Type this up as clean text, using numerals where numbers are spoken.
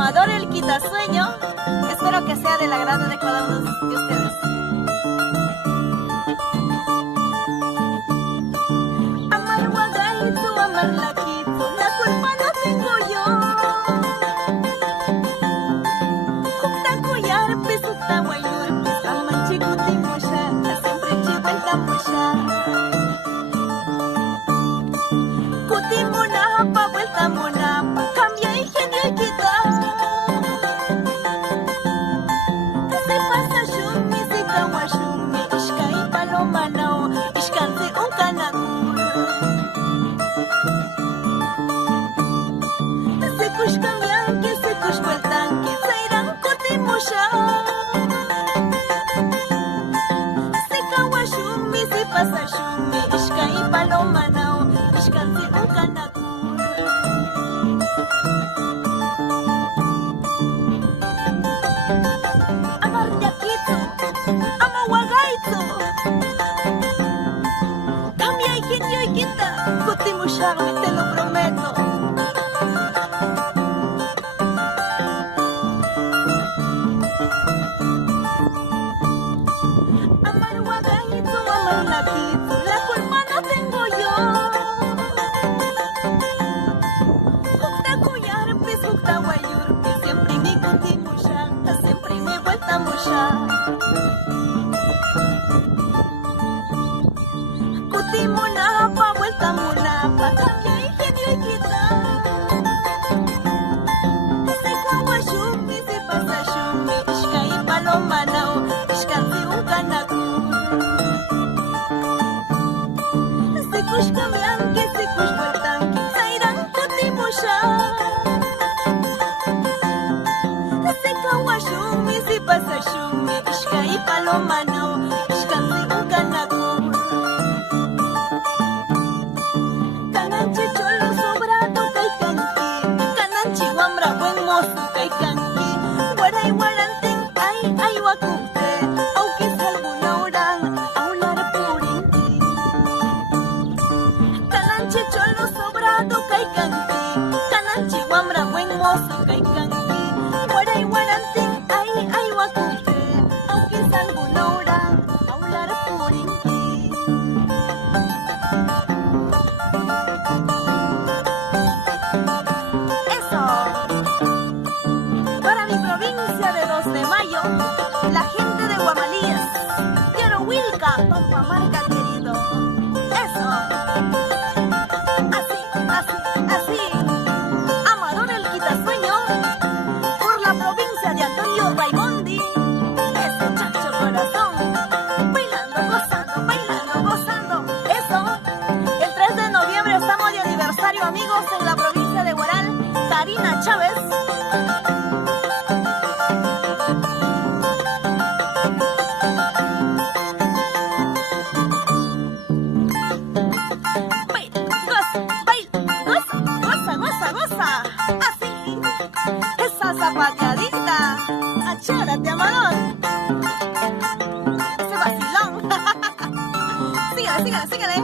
Amador el Quitasueño. Espero que sea del agrado de cada uno de ustedes. Amar Huagaitu, amar Laquitu, la culpa no tengo yo. Kuktakuyarpis, Uktahuayurpis, amanchikutimosha, siempre chihueltamosha. Kutimunapa, vueltamunapa, cambia ingenio y quita. Se pasa shumi, si kawashumi, ishka y paloma nao, ishkanse un canagur. Se kush kamyanke, se kush vueltanke, zairan kutimusha. Se kawashumi, si pasa shumi, ishka y paloma nao, ishkanse un canagur. Amar Yaquitu, ama Huagaitu. Cambia ingenio y quita, kutimusharme, te lo prometo. Amar Huagaitu, amar Laquitu, la culpa no tengo yo. Kuktakuyarpis, Kuktahuayurpis, siempre mi kutimusha, siempre mi vueltamusha. Kutimunapa, vueltamunapa, cambia ingenio y quita. Se kawashumi, se pasa shumi, ishka y paloma nao, ishkanse un canagur. Se kush kamyanke, se kush vueltanke, zairan kutimusha. Se kawashumi, se pasa shumi, ishka y paloma nao, ishkanse un canagur. Cananche cholo sobrado caicanqui, cananche guambra buen mozo caicanqui, guaray guaranten ay guacute, aunque es alguna hora aular purinti. Cananche cholo sobrado caicanqui, cananche guambra buen mozo caicanqui, guaray guaranten ay guacute, aunque es alguna hora aular purinti. Eso, para mi provincia de 2 de Mayo, la gente de Guamalías, quiero Wilca, Pampamarca querido. Eso, así, Amador el Quitasueño, por la provincia de Antonio Raimondi, ese chacho corazón, bailando, gozando. Eso, el 3 de noviembre estamos de aniversario, amigos, en la provincia de Huaral, Karina Chávez. Goza, así, esa zapateadita, achórate, Amador, ese vacilón. Síguele.